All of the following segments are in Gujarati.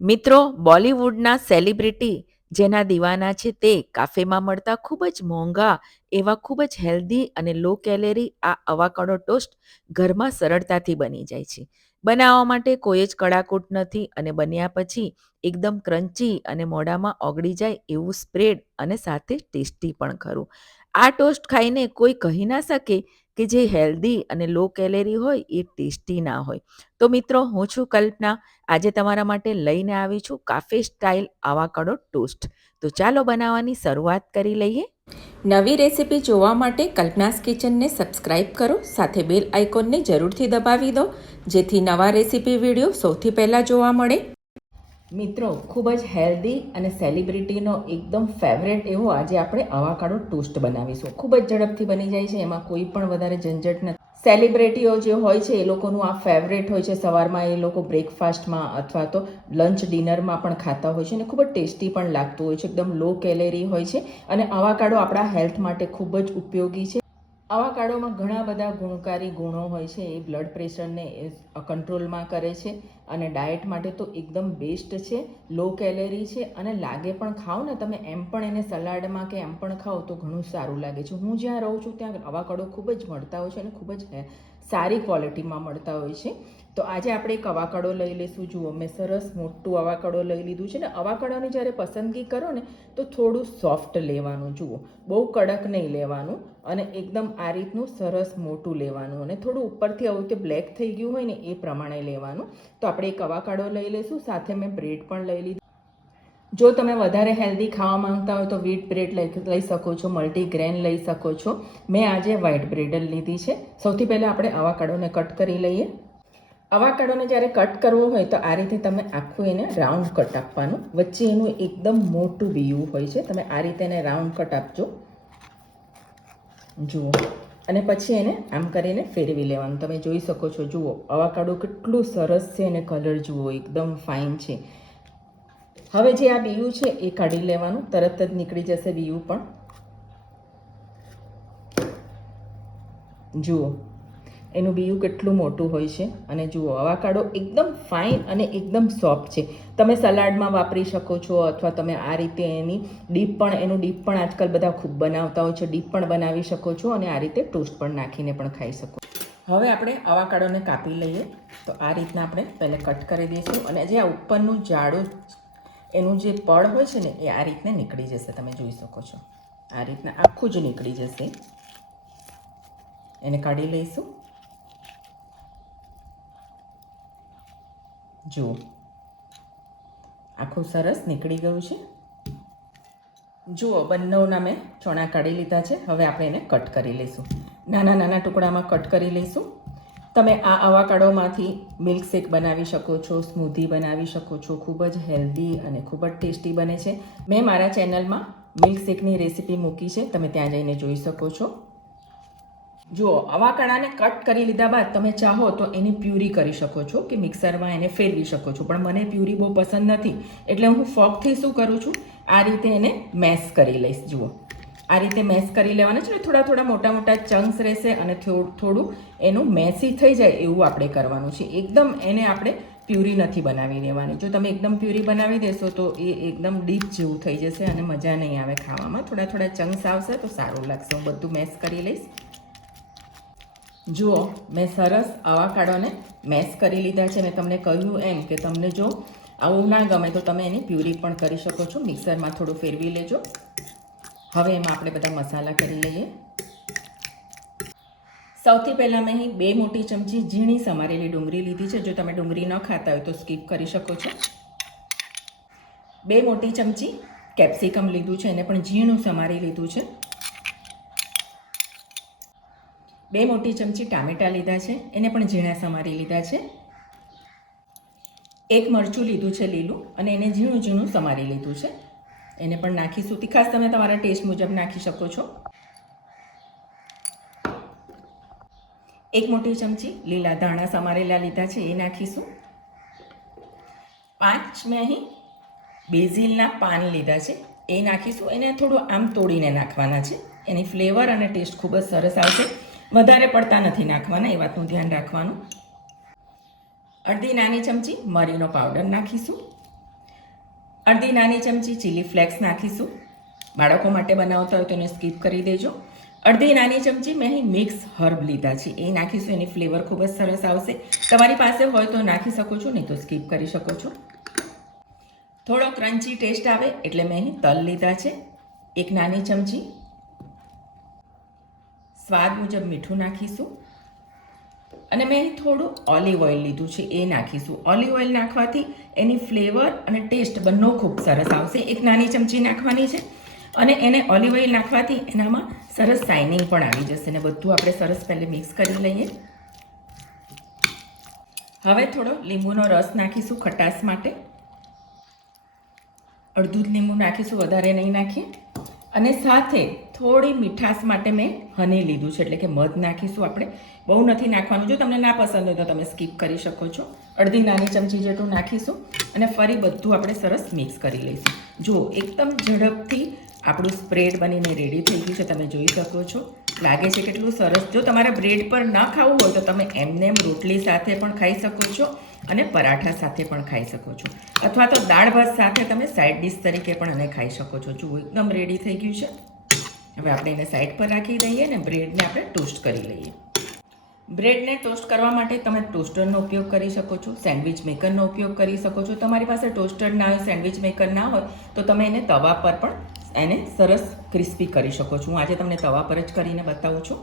મિત્રો, બોલિવૂડના સેલિબ્રિટી જેના દીવાના છે તે કાફેમાં મળતા ખૂબ જ મોંઘા, એવા ખૂબ જ હેલ્ધી અને લો કેલેરી આ અવાકાડો ટોસ્ટ ઘરમાં સરળતાથી બની જાય છે. બનાવવા માટે કોઈ જ કડાકૂટ નથી અને બન્યા પછી એકદમ ક્રન્ચી અને મોઢામાં ઓગળી જાય એવું સ્પ્રેડ અને સાથે ટેસ્ટી પણ ખરું. આ ટોસ્ટ ખાઈને કોઈ કહી ના શકે કે જે હેલ્ધી અને લો કેલેરી હોય એ ટેસ્ટી ના હોય. તો મિત્રો, હું છું કલ્પના. આજે તમારા માટે લઈને આવી છું કાફે સ્ટાઇલ આવાકડો ટોસ્ટ. તો ચાલો બનાવવાની શરૂઆત કરી લઈએ. નવી રેસિપી જોવા માટે કલ્પનાસ કિચનને સબસ્ક્રાઇબ કરો, સાથે બેલ આઇકોનને જરૂરથી દબાવી દો, જેથી નવા રેસિપી વીડિયો સૌથી પહેલાં જોવા મળે. મિત્રો, ખૂબ જ હેલ્ધી અને સેલિબ્રિટીનો એકદમ ફેવરેટ એવો આજે આપણે અવાકાડો ટોસ્ટ બનાવીશું. ખૂબ જ ઝડપથી બની જાય છે, એમાં કોઈ પણ વધારે ઝંઝટ નથી. સેલિબ્રિટીઓ જે હોય છે, એ લોકોનું આ ફેવરેટ હોય છે, સવારમાં એ લોકો બ્રેકફાસ્ટમાં અથવા તો લંચ ડિનરમાં પણ ખાતા હોય છે અને ખૂબ જ ટેસ્ટી પણ લાગતું હોય છે, એકદમ લો કેલેરી હોય છે અને અવાકાડો આપણા હેલ્થ માટે ખૂબ જ ઉપયોગી છે. અવાકાડોમાં ઘણા બધા ગુણકારી ગુણો હોય છે. એ બ્લડ પ્રેશરને કંટ્રોલમાં કરે છે અને ડાયટ માટે તો એકદમ બેસ્ટ છે. લો કેલેરી છે અને લાગે પણ ખાઓ ને તમે એમ પણ એને સલાડમાં કે એમ પણ ખાઓ તો ઘણું સારું લાગે છે. હું જ્યાં રહું છું ત્યાં આવા કાળો ખૂબ જ મળતા હોય છે અને ખૂબ જ સારી ક્વોલિટીમાં મળતા હોય છે. તો આજે આપણે એક અવાકડો લઈ લઈશું. જુઓ, મેં સરસ મોટું અવાકાડો લઈ લીધું છે ને. અવાકડાની જ્યારે પસંદગી કરો ને, તો થોડું સોફ્ટ લેવાનું. જુઓ, બહુ કડક નહીં લેવાનું અને એકદમ આ રીતનું સરસ મોટું લેવાનું અને થોડું ઉપરથી આવું કે બ્લેક થઈ ગયું હોય ને, એ પ્રમાણે લેવાનું. તો આપણે એક અવાકડો લઈ લઈશું. સાથે મેં બ્રેડ પણ લઈ લીધું. જો તમે વધારે હેલ્ધી ખાવા માંગતા હોય તો વીટ બ્રેડ લઈ શકો છો, મલ્ટીગ્રેન લઈ શકો છો. મેં આજે વ્હાઇટ બ્રેડ લીધી છે. સૌથી પહેલાં આપણે અવાકાડોને કટ કરી લઈએ. અવાકાડોને જ્યારે કટ કરવો હોય તો આ રીતે તમે આખું એને રાઉન્ડ કટ આપવાનું. વચ્ચે એનું એકદમ મોટું બીયું હોય છે. તમે આ રીતે એને રાઉન્ડ કટ આપજો. જુઓ. અને પછી એને આમ કરીને ફેરવી લેવાનું. તમે જોઈ શકો છો. જુઓ. અવાકાડો કેટલું સરસ છે અને કલર જુઓ. એકદમ ફાઇન છે. હવે જે આ બીયું છે એ કાઢી લેવાનું. તરત જ નીકળી જશે બીયું પણ. જુઓ. એનું બીયું કેટલું મોટું હોય છે? અને જુઓ, અવાકાડો એકદમ ફાઇન અને એકદમ સોફ્ટ છે. તમે સલાડમાં વાપરી શકો છો અથવા તમે આ રીતે એની ડીપ પણ, એનું ડીપ પણ આજકાલ બધા ખૂબ બનાવતા હોય છે. ડીપ પણ બનાવી શકો છો અને આ રીતે ટોસ્ટ પણ નાખીને પણ ખાઈ શકો હવે આપણે અવાકાડોને કાપી લઈએ. તો આ રીતના આપણે પહેલાં કટ કરી દઈશું અને જે આ ઉપરનું જાડું એનું જે પડ હોય છે ને, એ આ રીતને નીકળી જશે. તમે જોઈ શકો છો. આ રીતના આખું જ નીકળી જશે. એને કાઢી લઈશું. જુઓ. આખું સરસ નીકળી ગયું છે. જુઓ બંનેઓના મેં ચોણા કાઢી લીધા છે. હવે આપણે એને કટ કરી લઈશું. નાના નાના ટુકડામાં કટ કરી લઈશું. તમે આ અવાકાડોમાંથી મિલ્કશેક બનાવી શકો છો, સ્મૂધી બનાવી શકો છો. ખૂબ જ હેલ્ધી અને ખૂબ જ ટેસ્ટી બને છે. મેં મારા ચેનલમાં મિલ્કશેકની રેસીપી મૂકી છે. તમે ત્યાં જઈને જોઈ શકો છો. જુઓ અવાકાડાને કટ કરી લીધા બાદ તમે ચાહો તો એની પ્યુરી કરી શકો છો કે મિક્સરમાં એને ફેરવી શકો છો. પણ મને પ્યુરી બહુ પસંદ નથી. એટલે હું ફોકથી શું કરું છું? આ રીતે એને મેશ કરી લઈશ. જુઓ. આ રીતે મેશ કરી લેવાના છે ને થોડા થોડા મોટા મોટા ચંક્સ રહેશે અને થોડું એનું મેસી થઈ જાય એવું આપણે કરવાનું છે. એકદમ એને આપણે પ્યુરી નથી બનાવી દેવાની. જો તમે એકદમ પ્યુરી બનાવી દેશો તો એ એકદમ ડીપ જેવું થઈ જશે અને મજા નહીં આવે ખાવામાં. થોડા થોડા ચંક્સ આવશે તો સારું લાગશે. હું બધું મેશ કરી લઈશ. જુઓ, મેં સરસ આવાકાડોને મેશ કરી લીધા છે. મેં તમને કહ્યું એમ કે તમને જો આવું ના ગમે તો તમે એની પ્યુરી પણ કરી શકો છો. મિક્સરમાં થોડું ફેરવી લેજો. હવે એમાં આપણે બધા મસાલા કરી લઈએ. સૌથી પહેલાં મેં બે મોટી ચમચી ઝીણી સમારેલી ડુંગળી લીધી છે. જો તમે ડુંગળી ન ખાતા હોય તો સ્કીપ કરી શકો છો. બે મોટી ચમચી કેપ્સિકમ લીધું છે. એને પણ ઝીણું સમારી લીધું છે. બે મોટી ચમચી ટામેટાં લીધા છે, એને પણ ઝીણા સમારી લીધા છે. એક મરચું લીધું છે લીલું અને એને ઝીણું ઝીણું સમારી લીધું છે. એને પણ નાખીશું. તીખાસ તમે તમારા ટેસ્ટ મુજબ નાખી શકો છો. એક મોટી ચમચી લીલા ધાણા સમારેલા લીધા છે, એ નાખીશું. પાંચ મેં અહીં બેઝિલના પાન લીધા છે, એ નાખીશું. એને થોડું આમ તોડીને નાખવાના છે. એની ફ્લેવર અને ટેસ્ટ ખૂબ જ સરસ આવશે. વધારે પડતા નથી નાખવાના, એ વાતનું ધ્યાન રાખવાનું. અડધી નાની ચમચી મરીનો પાવડર નાખીશું. અડધી નાની ચમચી ચીલી ફ્લેક્સ નાખીશું. બાળકો માટે બનાવતા હોય તો એને સ્કીપ કરી દેજો. અડધી નાની ચમચી મેં અહીં મિક્સ હર્બ લીધા છે. એ નાખીશું, એની ફ્લેવર ખૂબ જ સરસ આવશે. તમારી પાસે હોય તો નાખી શકો છો, નહીં તો સ્કીપ કરી શકો છો. થોડો ક્રન્ચી ટેસ્ટ આવે એટલે મેં અહીં તલ લીધા છે. એક નાની ચમચી સ્વાદ મુજબ મીઠું નાખીશું. અને મેં થોડું ઓલિવ ઓઇલ લીધું છે, એ નાખીશું. ઓલિવ ઓઇલ નાખવાથી એની ફ્લેવર અને ટેસ્ટ બંને ખૂબ સરસ આવશે. એક નાની ચમચી નાખવાની છે અને એને ઓલિવ ઓઇલ નાખવાથી એનામાં સરસ શાઇનિંગ પણ આવી જશે ને બધું આપણે સરસ પહેલે મિક્સ કરી લઈએ. હવે થોડો લીંબુનો રસ નાખીશું ખટાશ માટે. અડધું જ લીંબુ નાખીશું, વધારે નહીં નાખીએ. અને સાથે થોડી મીઠાશ માટે મેં હની લીધું છે. એટલે કે મધ નાખીશું આપણે. બહુ નથી નાખવાનું. જો તમને ના પસંદ હોય તો તમે સ્કીપ કરી શકો છો. અડધી નાની ચમચી જેટલું નાખીશું અને ફરી બધું આપણે સરસ મિક્સ કરી લઈશું. જો એકદમ ઝડપથી આપણું સ્પ્રેડ બનીને રેડી થઈ ગયું છે, તમે જોઈ શકો છો. લાગે છે કેટલું સરસ. જો તમારે બ્રેડ પર ન ખાવું હોય તો તમે એમને એમ રોટલી સાથે પણ ખાઈ શકો છો અને પરાઠા સાથે પણ ખાઈ શકો છો. અથવા તો દાળ ભાત સાથે તમે સાઈડ ડિશ તરીકે પણ આને ખાઈ શકો છો. જુઓ, એકદમ રેડી થઈ ગયું છે. હવે આપણે એને સાઈડ પર રાખી દઈએ અને બ્રેડને આપણે ટોસ્ટ કરી લઈએ. બ્રેડને ટોસ્ટ કરવા માટે તમે ટોસ્ટરનો ઉપયોગ કરી શકો છો સેન્ડવિચ મેકરનો ઉપયોગ કરી શકો છો. તમારી પાસે ટોસ્ટર ના હોય સેન્ડવિચ મેકર ના હોય, તો તમે એને તવા પર પણ એને સરસ ક્રિસ્પી કરી શકો છો. હું આજે તમને તવા પર જ કરીને બતાવું છું.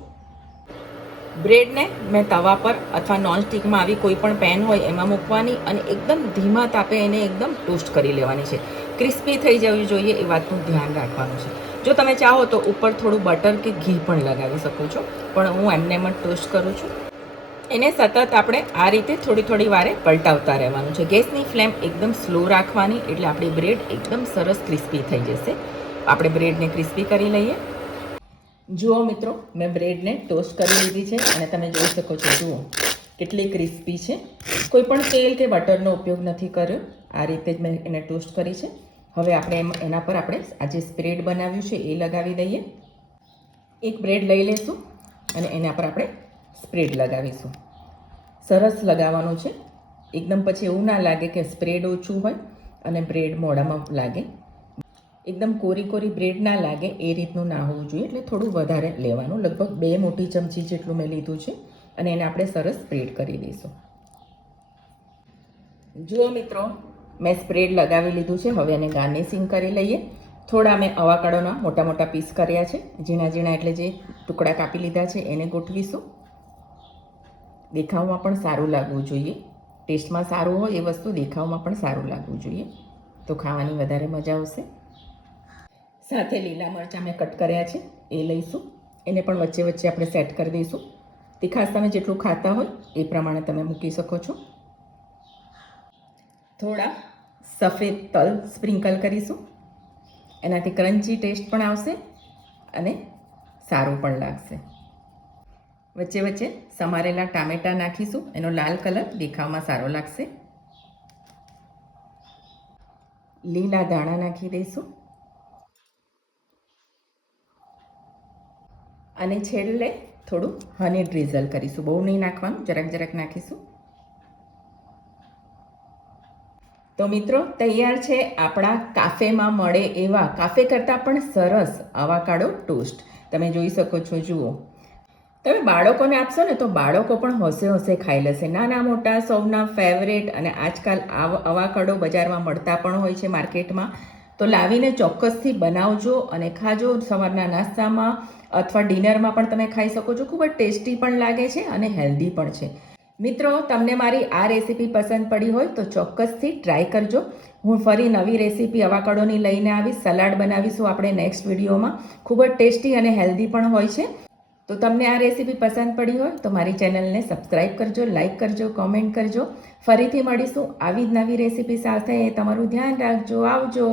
બ્રેડને મેં તવા પર અથવા નોનસ્ટિકમાં આવી કોઈ પણ પેન હોય એમાં મૂકવાની અને એકદમ ધીમા તાપે એને એકદમ ટોસ્ટ કરી લેવાની છે. ક્રિસ્પી થઈ જવી જોઈએ એ વાતનું ધ્યાન રાખવાનું છે. જો તમે ચાહો તો ઉપર થોડું બટર કે ઘી પણ લગાવી શકો છો, પણ હું એમને એમ ટોસ્ટ કરું છું. એને સતત આપણે આ રીતે થોડી થોડી વારે પલટાવતા રહેવાનું છે. ગેસની ફ્લેમ એકદમ સ્લો રાખવાની, એટલે આપણી બ્રેડ એકદમ સરસ ક્રિસ્પી થઈ જશે. આપણે બ્રેડને ક્રિસ્પી કરી લઈએ. જુઓ મિત્રો, મેં બ્રેડને ટોસ્ટ કરી લીધી છે, અને તમે જોઈ શકો છો, જુઓ કેટલી ક્રિસ્પી છે. કોઈ પણ તેલ કે બટરનો ઉપયોગ નથી કર્યો. આ રીતે જ મેં એને ટોસ્ટ કરી છે. હવે આપણે એના પર આપણે આ જે સ્પ્રેડ બનાવ્યું છે એ લગાવી દઈએ. એક બ્રેડ લઈ લઈશું અને એના પર આપણે સ્પ્રેડ લગાવીશું. સરસ લગાવવાનું છે. એકદમ પછી એવું ના લાગે કે સ્પ્રેડ ઓછું હોય અને બ્રેડ મોડામાં લાગે. એકદમ કોરી કોરી બ્રેડ ના લાગે એ રીતનું ના હોવું જોઈએ. એટલે થોડું વધારે લેવાનું. લગભગ બે મોટી ચમચી જેટલું મેં લીધું છે અને એને આપણે સરસ સ્પ્રેડ કરી દઈશું. જુઓ મિત્રો મેં સ્પ્રેડ લગાવી લીધું છે. હવે એને ગાર્નિશિંગ કરી લઈએ. થોડા મેં અવાકાડોના મોટા મોટા પીસ કર્યા છે. ઝીણા ઝીણા એટલે જે ટુકડા કાપી લીધા છે, એને ગોઠવીશું. દેખાવમાં પણ સારું લાગવું જોઈએ. ટેસ્ટમાં સારું હોય એ વસ્તુ દેખાવમાં પણ સારું લાગવું જોઈએ. તો ખાવાની વધારે મજા આવશે. સાથે લીલા મરચાં મેં કટ કર્યા છે. એ લઈશું. એને પણ વચ્ચે વચ્ચે આપણે સેટ કરી દઈશું. તીખાસ તમે જેટલું ખાતા હોય એ પ્રમાણે તમે મૂકી શકો છો. થોડા સફેદ તલ સ્પ્રિંકલ કરીશું. એનાથી ક્રન્ચી ટેસ્ટ પણ આવશે અને સારું પણ લાગશે. વચ્ચે વચ્ચે સમારેલા ટામેટાં નાખીશું. એનો લાલ કલર દેખાવમાં સારો લાગશે. લીલા દાણા નાખી દઈશું. અને છેલ્લે થોડું હની ડ્રીઝલ કરીશું. બહુ નહીં નાખવાનું, જરાક જરાક નાખીશું. તો મિત્રો, તૈયાર છે આપણા કાફેમાં મળે એવા કાફે કરતાં પણ સરસ આવાકાડો ટોસ્ટ. તમે જોઈ શકો છો, જુઓ. તમે બાળકોને આપશો ને તો બાળકો પણ હોંશે હોંશે ખાઈ લેશે. નાના મોટા, સૌના ફેવરેટ અને આજકાલ અવાકાડો બજારમાં મળતા પણ હોય છે માર્કેટમાં. તો લાવીને ચોક્કસથી બનાવજો અને ખાજો. સવારના નાસ્તામાં અથવા ડિનરમાં પણ તમે ખાઈ શકો છો. ખૂબ જ ટેસ્ટી પણ લાગે છે અને હેલ્ધી પણ છે. મિત્રો, તમને મારી આ રેસીપી પસંદ પડી હોય તો ચોક્કસથી ટ્રાય કરજો. હું ફરી નવી રેસીપી અવાકડોની લઈને આવીશ, સલાડ બનાવીશું આપણે નેક્સ્ટ વિડીયોમાં. ખૂબ જ ટેસ્ટી અને હેલ્ધી પણ હોય છે. તો તમને આ રેસીપી પસંદ પડી હોય તો મારી ચેનલને સબસ્ક્રાઈબ કરજો લાઇક કરજો કોમેન્ટ કરજો. ફરીથી મળીશું આવી જ નવી રેસીપી સાથે. તમારું ધ્યાન રાખજો, આવજો.